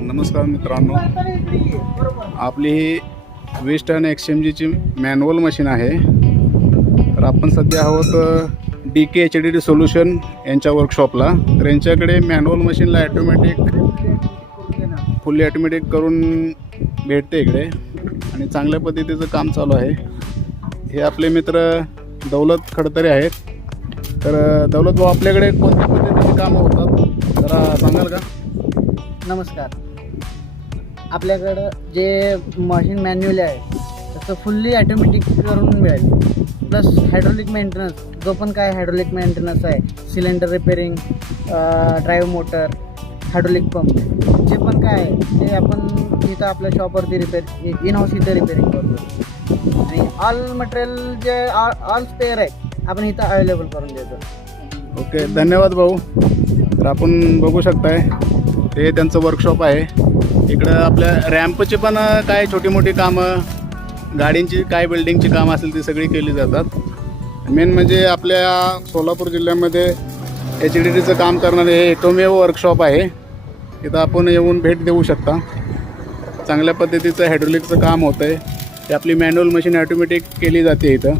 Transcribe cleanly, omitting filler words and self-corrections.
नमस्कार मित्रांनो, आपली ही वेस्टर्न एक्सचेंजची मॅन्युअल मशीन आहे. तर आपण सध्या आहोत DK सोल्युशन यांच्या वर्कशॉपला. तर यांच्याकडे मॅन्युअल मशीनला ॲटोमॅटिक फुल्ली ॲटोमॅटिक करून भेटते इकडे आणि चांगल्या पद्धतीचं काम चालू आहे. हे आपले मित्र दौलत खडतरे आहेत. तर दौलत भाऊ, आपल्याकडे कोणत्या पद्धतीची कामं होतात जरा सांगाल का? नमस्कार. आपल्याकडं जे मशीन मॅन्युअली आहे त्याचं फुल्ली ॲटोमॅटिक करून मिळेल. प्लस हायड्रोलिक मेंटेनन्स, जो पण काय हायड्रोलिक मेंटेनन्स आहे, cylinder repairing, drive motor, hydraulic pump, जे पण काय आहे ते आपण इथं आपल्या शॉपवरती इन हाऊस इथं रिपेरिंग करतो. आणि ऑल मटेरियल जे ऑल स्पेअर आहे आपण इथं अवेलेबल करून देतो. ओके, धन्यवाद भाऊ. तर आपण बघू शकताय ते त्यांचं वर्कशॉप आहे. इकडं आपल्या रॅम्पची पण काय छोटी मोठी कामं, गाडींची काय बिल्डिंगची कामं असेल ती सगळी केली जातात. मेन म्हणजे आपल्या सोलापूर जिल्ह्यामध्ये HDDचं काम करणारे हे एकमेव वर्कशॉप आहे. इथं आपण येऊन भेट देऊ शकता. चांगल्या पद्धतीचं हायड्रोलिकचं काम होतं आहे. ते आपली मॅन्युअल मशीन ॲटोमॅटिक केली जाते इथं.